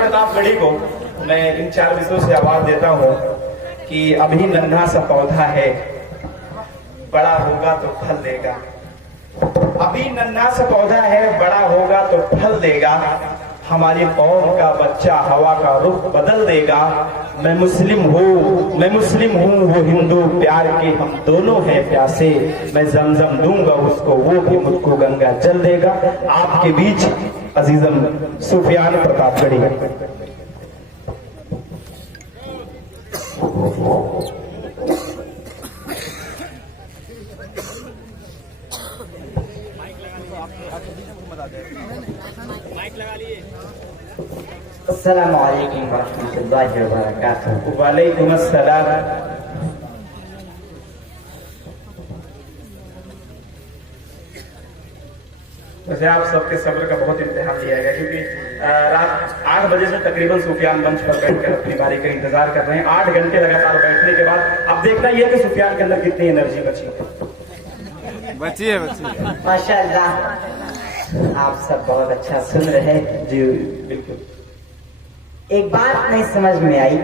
प्रतापगढ़ी को मैं इन 4 विषयों से आवाज देता हूँ कि अभी नन्हा सा पौधा है, बड़ा होगा तो फल देगा। अभी नन्हा सा पौधा है, बड़ा होगा तो फल देगा। हमारी कौम का बच्चा हवा का रुख बदल देगा। मैं मुस्लिम हूँ वो हिंदू, प्यार के हम दोनों हैं प्यासे। मैं जमजम दूंगा उसको, वो भी मुझको गंगा जल देगा। आपके बीच अजीजम सुफियान प्रतापगढ़ी। अस्सलाम वालेकुम वरहमतुल्लाहि वबरकातुहू। वालेकुम अस्सलाम। वैसे आप सबके सब्र का बहुत इम्तिहान लिया गया, क्योंकि रात 8 बजे से तकरीबन सुफियान मंच पर बैठकर अपनी बारी का इंतजार कर रहे हैं। 8 घंटे लगातार बैठने के बाद अब देखना यह है कि सुफियान के अंदर कितनी एनर्जी बची है। माशाअल्लाह, आप सब बहुत अच्छा सुन रहे हैं। जी बिल्कुल। एक बात नहीं समझ में आई,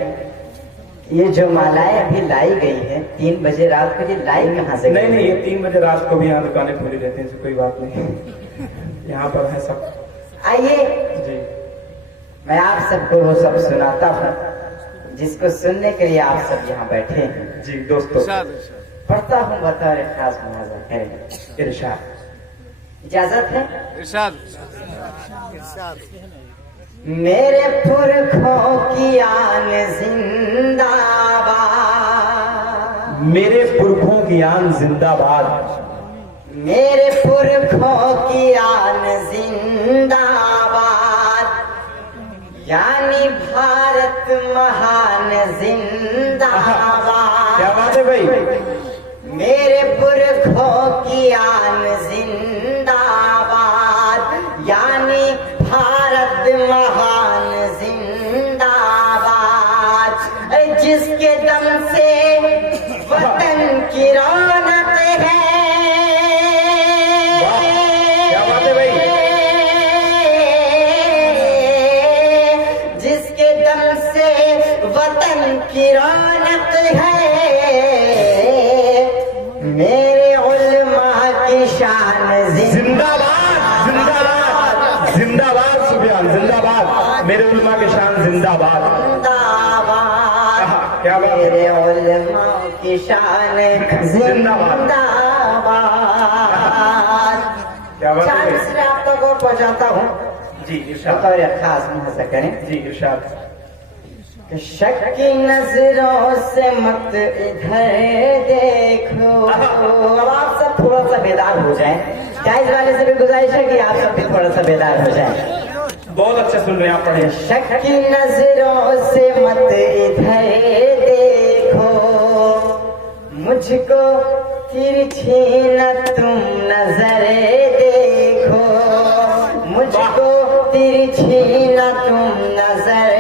ये जो मालाएं अभी लाई गई है 3 बजे रात को, ये लाई कहाँ से? नहीं, ये 3 बजे रात को भी यहाँ दुकानें खुली रहती हैं, कोई बात नहीं। यहाँ पर है सब। आइए जी, मैं आप सबको वो सब सुनाता हूँ जिसको सुनने के लिए आप सब यहाँ बैठे हैं। जी दोस्तों, पढ़ता हूँ बतौर खास मुआज़ा है। इरशाद। इजाजत है? इरशाद। मेरे पुरखों की आन जिंदाबाद, मेरे पुरखों की आन जिंदाबाद। मेरे पुरखों की आन जिंदाबाद, यानी भारत महान जिंदाबाद। क्या बात है भाई? मेरे पुरखों की आन जिंदाबाद, यानी भारत महान जिंदाबाद। जिसके दम से वतन की रौनक है, क्या बात है भाई? जिसके दम से वतन की रौनक है, मेरे उलमा की शान जिंदाबाद, जिंदाबाद, जिंदाबाद सुफियान, जिंदाबाद। मेरे उलमा की शान जिंदाबाद। क्या बात है? मेरे उलमा की शान जिंदाबाद। क्या बात है? इसलिए आप तक और पहुंचाता हूँ। जी इरशाद। और खास मुहासा करें। जी इरशाद। शक की नजरों से मत इधर देखो। अब आप सब थोड़ा सा बेदार हो जाएं। क्या इस वाले से भी गुजारिश है कि आप सब भी थोड़ा सा बेदार हो जाएं। बहुत अच्छा सुन रहे हैं आप, पढ़े। शक की नजरों से मत इधर देखो, मुझको तिरछी न तुम नजर देखो, मुझको तिरछी न तुम नजर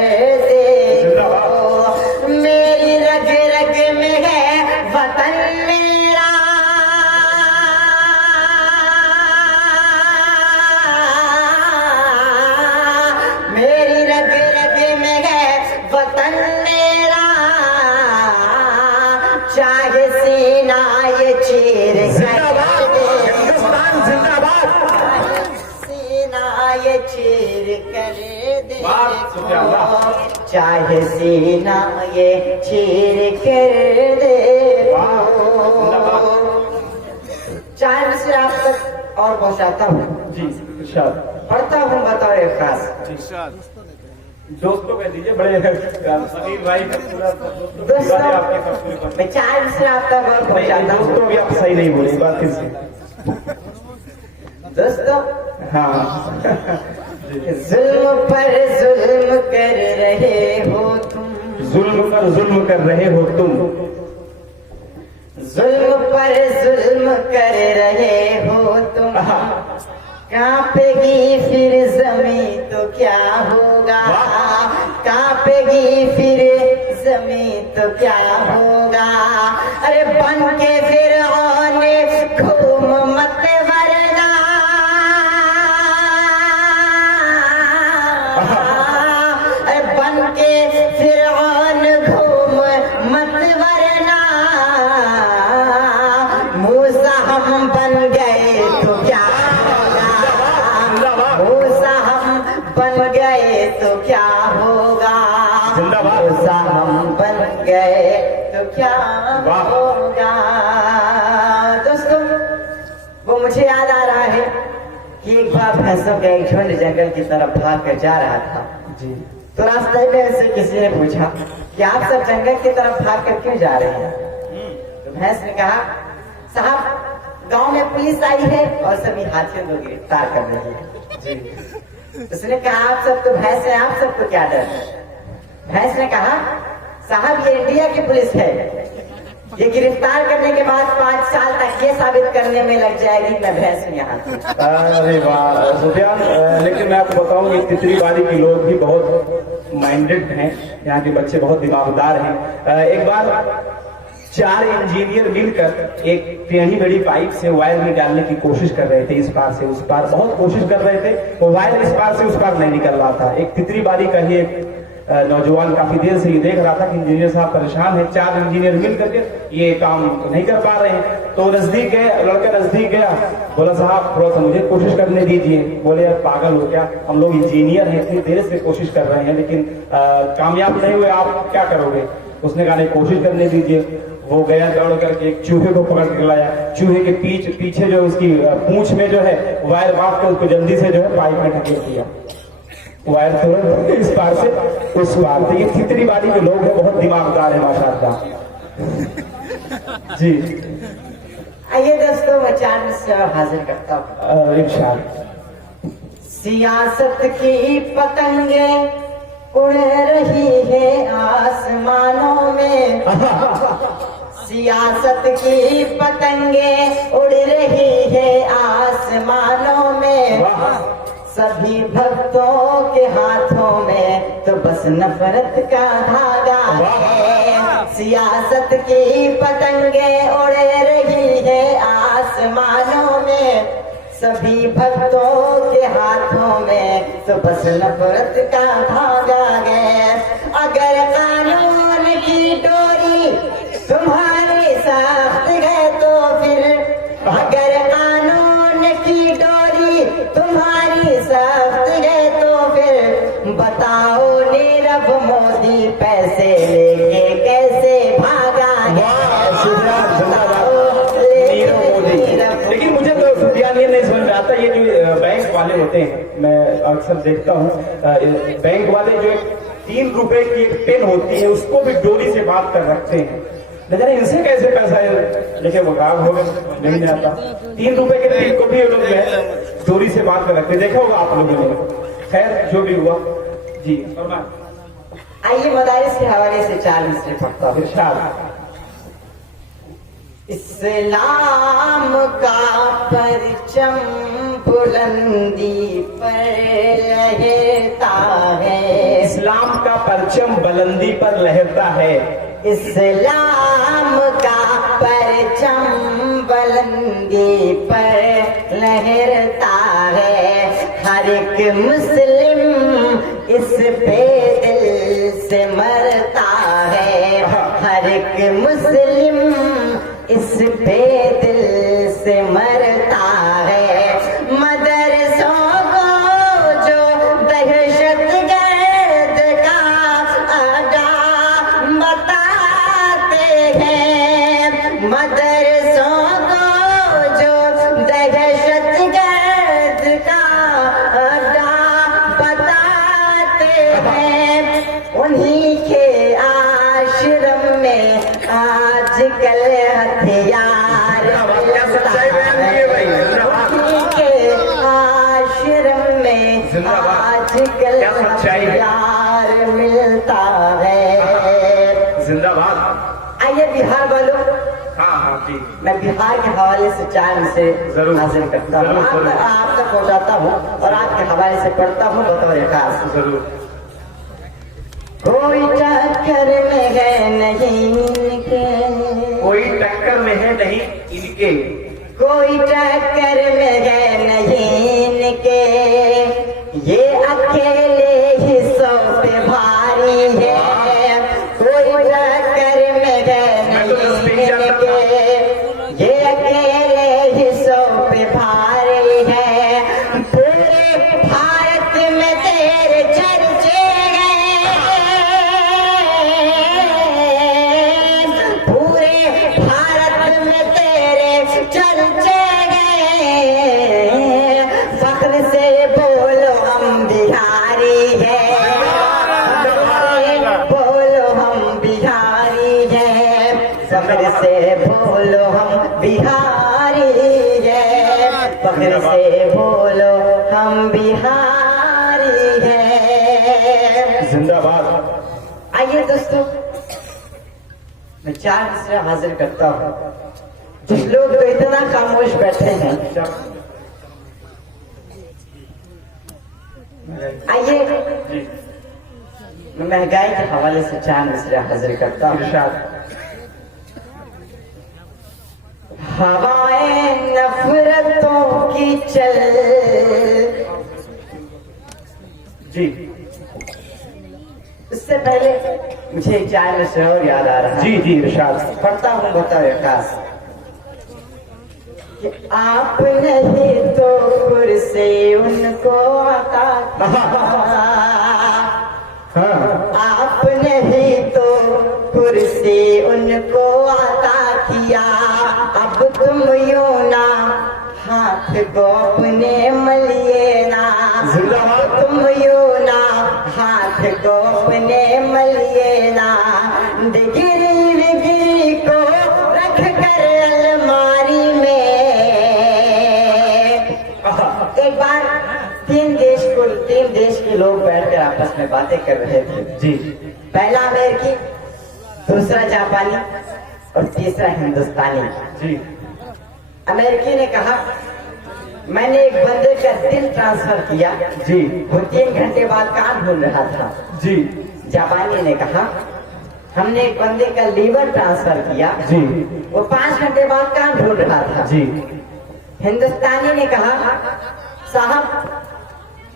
देखो। मेरी रग रग में है वतन मेरा, मेरी रग रग में है वतन मेरा। चाहे सीना ये चीर हिंदुस्तान जिंदाबाद। सीना ये चीर कर दे, वाह, चाहे सीना ये चीर कर दे। चाहे से आप तक और पहुंचाता हूँ। जी इरशाद। पढ़ता हूँ बतौर खास। इरशाद। दोस्तों कह दीजिए, बड़े सलीम भाई का पूरा दोस्तों, आपके साथ पूरी मैं चाहे से आप तक और पहुंचाता हूँ। दोस्तों भी आप सही नहीं बोले, इस बात फिर से। दोस्तों, हाँ। जुल्म पर जुल्म कर रहे हो तुम, जुल्म पर जुल्म कर रहे हो तुम, जुल्म पर जुल्म कर रहे हो तुम। कांपेगी फिर जमीन तो क्या होगा, कांपेगी फिर जमीन तो क्या होगा। अरे बन के फिर आने घूम मत वरना, क्या वाह। होगा। दोस्तों, वो मुझे याद आ रहा है कि एक बार भैंसों का एक झुंड जंगल की तरफ भाग कर जा रहा था। जी। तो रास्ते में से किसी ने पूछा कि आप सब जंगल की तरफ भाग कर क्यों जा रहे हैं? तो भैंस ने कहा, साहब, गांव में पुलिस आई है और सभी हाथियों को गिरफ्तार कर रही है। जी। उसने कहा, आप सब तो भैंस है, आप सबको क्या डर है? भैंस ने कहा, साहब, ये इंडिया की पुलिस है, ये गिरफ्तार करने के बाद 5 साल तक ये साबित करने में लग जाएगी मैं भैंस हूं यहाँ की। अरे वाह सुफियान, लेकिन मैं आपको बताऊं कि तितरीवाली के लोग भी बहुत माइंडेड हैं, यहाँ के बच्चे बहुत दिमागदार हैं। एक बार 4 इंजीनियर मिलकर एक टेढ़ी बड़ी पाइप से वायर में डालने की कोशिश कर रहे थे, इस पार से उस पार बहुत कोशिश कर रहे थे, वो वायर इस पार से उस पार नहीं निकल रहा था। एक तितरीवाली का ही एक नौजवान काफी देर से ये देख रहा था कि इंजीनियर साहब परेशान है, 4 इंजीनियर मिल करके ये काम नहीं कर पा रहे हैं। तो नजदीक गए, लड़का नजदीक गया, बोला, साहब थोड़ा सा मुझे कोशिश करने दीजिए। बोले, यार पागल हो क्या, हम लोग इंजीनियर हैं, इतनी देर से कोशिश कर रहे हैं लेकिन कामयाब नहीं हुए, आप क्या करोगे? उसने कहा, नहीं, कोशिश करने दीजिए। वो गया दौड़ करके एक चूहे को पकड़ के लाया, चूहे के पीछे जो उसकी पूंछ में जो है वायर बांध के उसको जल्दी से जो है पाइप में ढकेल दिया। वायर तुरंत इस पार से उस पार। तो ये तितरीवाली के लोग हैं, बहुत दिमागदार है माशाअल्लाह। जी। आइए दोस्तों, मैं 4 मिनट और हाजिर करता हूँ। इंशाअल्लाह। सियासत की पतंगे उड़ रही है आसमानों में, सियासत की पतंगे उड़ रही है आसमानों में, सभी भक्तों के हाथों में तो बस नफरत का धागा है। सियासत की पतंगे उड़ रही है आसमानों में, सभी भक्तों के हाथों में तो बस नफरत का धागा है। अगर कानून की डोरी तुम्हारी साथ है तो फिर, अगर कानून की डोरी तुम्हारी साथ है तो फिर, बताओ नीरव मोदी पैसे लेके कैसे भागा है? लेकिन मुझे तो सुफियान ये नहीं समझ में आता, ये जो बैंक वाले होते हैं, मैं अक्सर देखता हूँ बैंक वाले जो 3 रुपए की एक पेन होती है उसको भी डोरी से बांध कर रखते हैं। लेकिन इनसे कैसे पैसा है? देखिए वो गायब हो गए, नहीं आता। 3 रुपए के पेन को भी ये लोग डोरी से बांध कर रखते, देखा होगा आप लोगों ने। खैर जो भी हुआ, जी। आइए मदारिस के हवाले से 4 मिसरे पढ़ता हूँ। इस्लाम का परचम बुलंदी पर लहरता है, इस्लाम का परचम बुलंदी पर लहरता है, इस्लाम का परचम बुलंदी पर लहरता है। हर एक मुस्लिम इस पे दिल से मरता है, हर एक मुस्लिम इस पे दिल से मरता है। मदरसों को जो दहशत गर्द का अड्डा बताते हैं, मदरसों को जो दहशत गर्द का अड्डा बताते हैं, उन्हीं के आश्रम में आजकल हथियार मिलता है, उन्हीं के आश्रम में आजकल हथियार मिलता है। जिंदाबाद। आइए बिहार वालों, हाँ हाँ जी, मैं बिहार के हवाले से 4 से जरूर हासिल करता हूँ, आप तक पहुँचाता हूँ और आपके हवाले से पढ़ता हूँ बतौर खास। जरूर। कोई टक्कर में है नहीं इनके, कोई टक्कर में है नहीं इनके, कोई टक्कर में है नहीं इनके, ये अकेले ही सौ पे भारी है। कोई टक्कर में है नहीं इनके, ये अकेले ही सौ पे भारी है। पूरे भारत में तेरे चर्चे हैं, बोलो हम बिहारी है, फख्र से बोलो हम बिहारी है। जिंदाबाद। आइए दोस्तों, मैं 4 मिसरा हाजिर करता हूँ। कुछ लोग तो इतना खामोश बैठे हैं। आइए, मैं महंगाई के हवाले से 4 मिसरा हाजिर करता हूँ। हवाएं नफरतों की चल जी। इससे पहले मुझे 4 मिसरा और याद आ रहा है। जी जी इरशाद। पढ़ता हूँ, बताओ आकाश कि आप नहीं तो कुर्सी उनको अता किया, आप नहीं तो कुर्सी उनको अता किया, अब तुम यूं ना हाथ को अपने मलिए ना, तुम यूं ना हाथ को अपने मलिए ना, डिग्री विग्री को रख कर अलमारी में। एक बार 3 देश के लोग बैठकर आपस में बातें कर रहे थे जी। पहला अमेरिकी, दूसरा जापानी और तीसरा हिंदुस्तानी। जी। अमेरिकी ने कहा मैंने एक बंदे का दिल ट्रांसफर किया जी। वो 3 घंटे बाद कान ढूंढ रहा था। जी। जापानी ने कहा हमने एक बंदे का लीवर ट्रांसफर किया जी। वो 5 घंटे बाद कान ढूंढ रहा था। जी। हिंदुस्तानी ने कहा साहब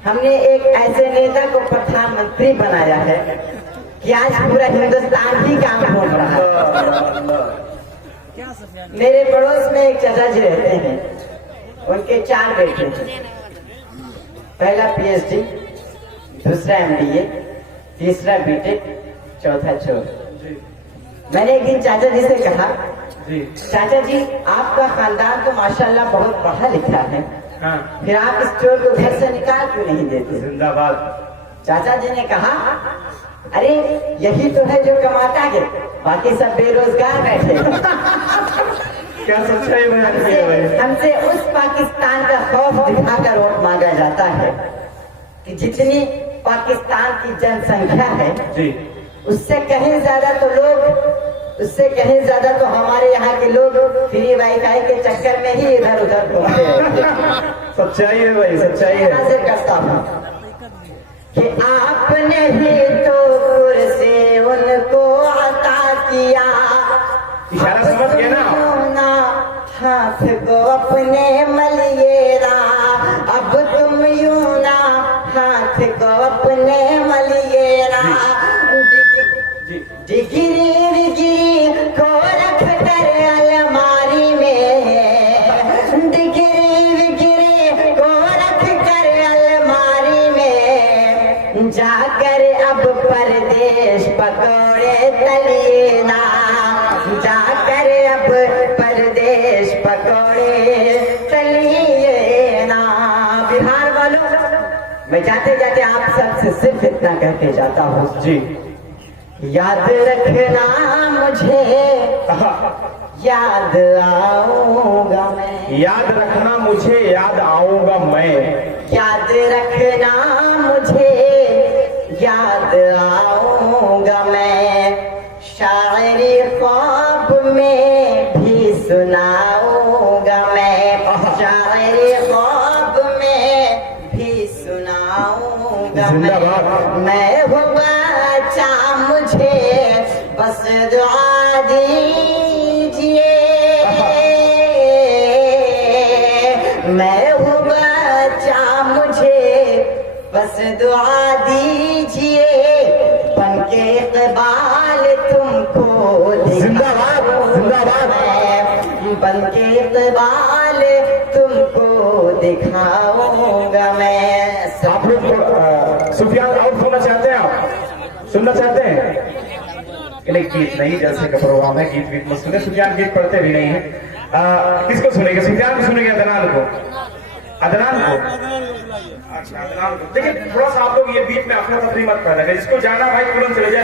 हमने एक ऐसे नेता को प्रधानमंत्री बनाया है कि आज पूरा हिंदुस्तान ही काम ढूंढ रहा है। मेरे पड़ोस में एक चाचा जी रहते हैं, उनके 4 बेटे हैं। पहला पीएचडी, दूसरा एमबीए, तीसरा बीटेक, चौथा चोर। मैंने एक दिन चाचा जी से कहा चाचा जी आपका खानदान तो माशाल्लाह बहुत पढ़ा लिखा है, फिर आप इस चोर को घर से निकाल क्यों नहीं देते? जिंदाबाद। चाचा जी ने कहा अरे यही तो है जो कमाता है, बाकी सब बेरोजगार बैठे हैं। क्या सच्चाई बयान की है भाई। हमसे उस पाकिस्तान का खौफ दिखाकर वोट मांगा जाता है कि जितनी पाकिस्तान की जनसंख्या है जी। उससे कहीं ज्यादा तो हमारे यहाँ के लोग फ्री वाईफाई के चक्कर में ही इधर उधर घूमते हैं। सच्चाई है भाई, सच्चाई है। हाजिर करता हूँ कि आपने ही तो कुर्सी उनको अता किया, इशारा समझ गए ना? हाथ को अपने मलिए ना, अब तुम यूं ना हाथ को अपने मलिए ना, डिग्री विग्री को रख कर अलमारी में, डिग्री विग्री को रख कर अलमारी में, जाकर अब परदेश पकौड़े तलिए ना, जाकर अब परदेश पकौड़े तलिए ना। बिहार वालों, मैं जाते जाते आप सबसे सिर्फ इतना कहते जाता हूँ जी। याद रखना मुझे, याद आऊंगा मैं, याद रखना मुझे, याद आऊंगा मैं, याद रखना मुझे, याद आऊंगा मैं, शायरी ख्वाब में भी सुनाऊंगा मैं, शायरी ख्वाब में भी सुनाऊंगा मैं हूँ बच्चा मुझे बस दुआ दीजिए, मैं हूँ बच्चा मुझे बस दुआ दीजिए, बनके इक़बाल तुमको दिखाऊंगा मैं, बनके इक़बाल तुमको दिखाऊंगा मैं। आप लोग सुफियान आउट सुनना चाहते हैं? आप सुनना चाहते हैं? कि नहीं, गीत नहीं, जैसे का प्रोग्राम है, गीत वीत मत सुने। सुफियान गीत पढ़ते भी नहीं है। किसको सुनेंगे? सुफियान को सुनेंगे? अदनान को? अदनान को? अच्छा, अदनान को। देखिए थोड़ा सा आप लोग ये बीच में अपना तफरी मत कर देंगे, जिसको जाना भाई तुरंत चले जाए।